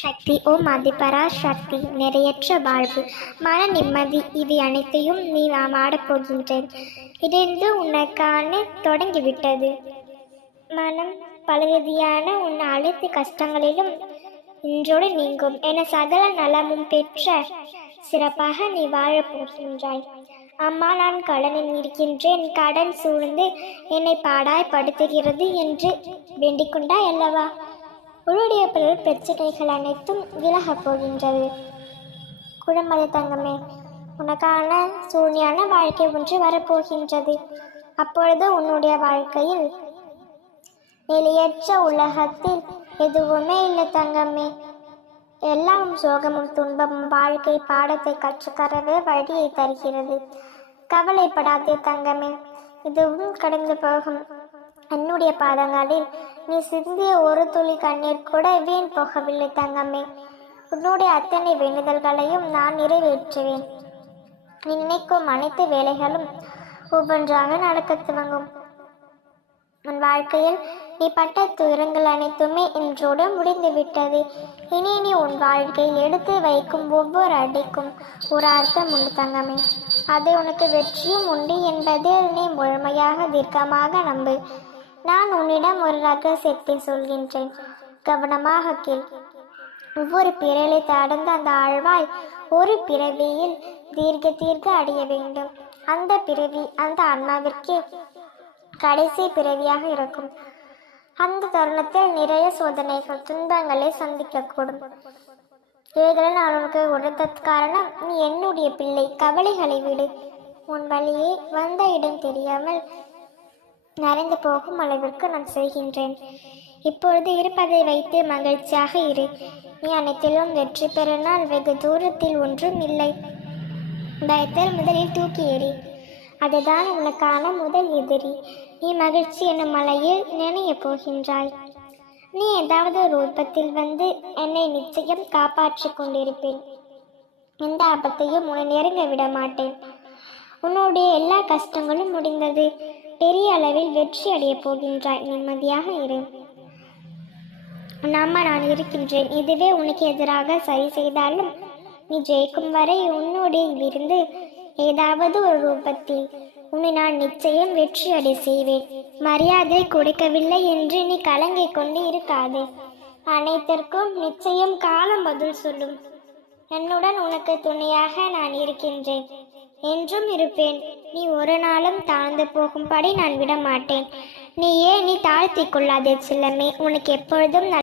சக்தி ஓ மதிபரா சக்தி நிறையற்ற வாழ்வு. மன நிம்மதி இவை அனைத்தையும் நீ ஆடப் போகின்றேன். இருந்து உனக்கான தொடங்கிவிட்டது. மனம் பழுதியான உன் அனைத்து கஷ்டங்களிலும் இன்றோடு நீங்கும். என சகல நலமும் பெற்ற சிறப்பாக நீ வாழப் போகின்றாய். அம்மா நான் கடனில் இருக்கின்றேன். கடன் சூழ்ந்து என்னை பாடாய் படுத்துகிறது என்று வேண்டிக் கொண்டாய் அல்லவா? உன்னுடைய பிறர் பிரச்சனைகள் அனைத்தும் விலகப் போகின்றது. குழம்பதை தங்கமே. உனக்கான சூழ்நிலையான வாழ்க்கை ஒன்று வரப்போகின்றது. அப்பொழுது உன்னுடைய வாழ்க்கையில் நிலையற்ற உலகத்தில் எதுவுமே இல்லை தங்கமே. எல்லாம் சோகமும் துன்பமும் வாழ்க்கை பாடத்தை கற்றுத்தரவே வழியை தருகிறது. கவலைப்படாதே தங்கமே. இதுவும் கடந்து போகும். என்னுடைய பாதங்களில் நீ சிந்திய ஒரு துளி கண்ணீர் கூட வீண் போகவில்லை தங்கமே. உன்னுடைய அத்தனை வேண்டுதல்களையும் நான் நிறைவேற்றுவேன். நீ நினைக்கும் அனைத்து வேலைகளும் ஒவ்வொன்றாக நடக்க துவங்கும். உன் வாழ்க்கையில் நீ பட்ட துயரங்கள் அனைத்துமே இன்றோடு முடிந்துவிட்டது. இனி நீ உன் வாழ்க்கையில் எடுத்து வைக்கும் ஒவ்வொரு அடிக்கும் ஒரு அர்த்தம் உண்டு தங்கமே. அது உனக்கு வெற்றியும் உண்டு என்பதில் நீ முழுமையாக தீர்க்கமாக நம்பு. நான் உன்னிடம் ஒரு ரகசியத்தை சொல்கின்றேன். கவனமாக கேள். ஒவ்வொரு பிறலை கடந்த அந்த ஆழ்வாய் ஒரு பிறவியில் தீர்க்க தீர்க்க அடைய வேண்டும். அந்த பிறவி அந்த ஆன்மாவிற்கே கடைசி பிறவியாக இருக்கும். அந்த தருணத்தில் நிறைய சோதனைகள் துன்பங்களை சந்திக்கக்கூடும். இவைகளை நான் உனக்கு உணர்ந்த காரணம் நீ என்னுடைய பிள்ளை. கவலைகளை விடு. உன் வழியே வந்த இடம் தெரியாமல் நரைந்து போகும் அளவிற்கு நான் செய்கின்றேன். இப்பொழுது இருப்பதை வைத்து மகிழ்ச்சியாக இரு. நீ அனைத்திலும் வெற்றி பெறினால் வெகு தூரத்தில் ஒன்றும் இல்லை. பயத்தை முதலில் தூக்கி எறி அதுதான் உனக்கான முதல் எதிரி. நீ மகிழ்ச்சி என்னும் மலையில் நினைய போகின்றாய். நீ ஏதாவது ஒரு உற்பத்தில் வந்து என்னை நிச்சயம் காப்பாற்றிக் கொண்டிருப்பேன். எந்த ஆபத்தையும் உன்னை நெருங்க விட மாட்டேன். உன்னுடைய எல்லா கஷ்டங்களும் முடிந்தது. பெரிய அளவில் வெற்றி அடையப் போகின்றாய். நிம்மதியாக இரு. உன் அம்மா நான் இருக்கின்றேன். இதுவே உனக்கு எதிராக சரி செய்தாலும் நீ ஜெயிக்கும் வரை உன்னோடு இருந்து ஏதாவது ஒரு ரூபத்தில் உன்னை நான் நிச்சயம் வெற்றி அடை செய்வேன். மரியாதை கொடுக்கவில்லை என்று நீ கலங்கிக் கொண்டு இருக்காதே. அனைத்திற்கும் நிச்சயம் காலம் பதில் சொல்லும். என்னுடன் உனக்கு துணையாக நான் இருக்கின்றேன். என்றும் இருப்பேன். நீ ஒரு நாளும் தாழ்ந்து போகும்படி நான் விட மாட்டேன் நீ ஏன் நீ தாழ்த்திக் கொள்ளாதே செல்லமே. உனக்கு எப்பொழுதும் நல்ல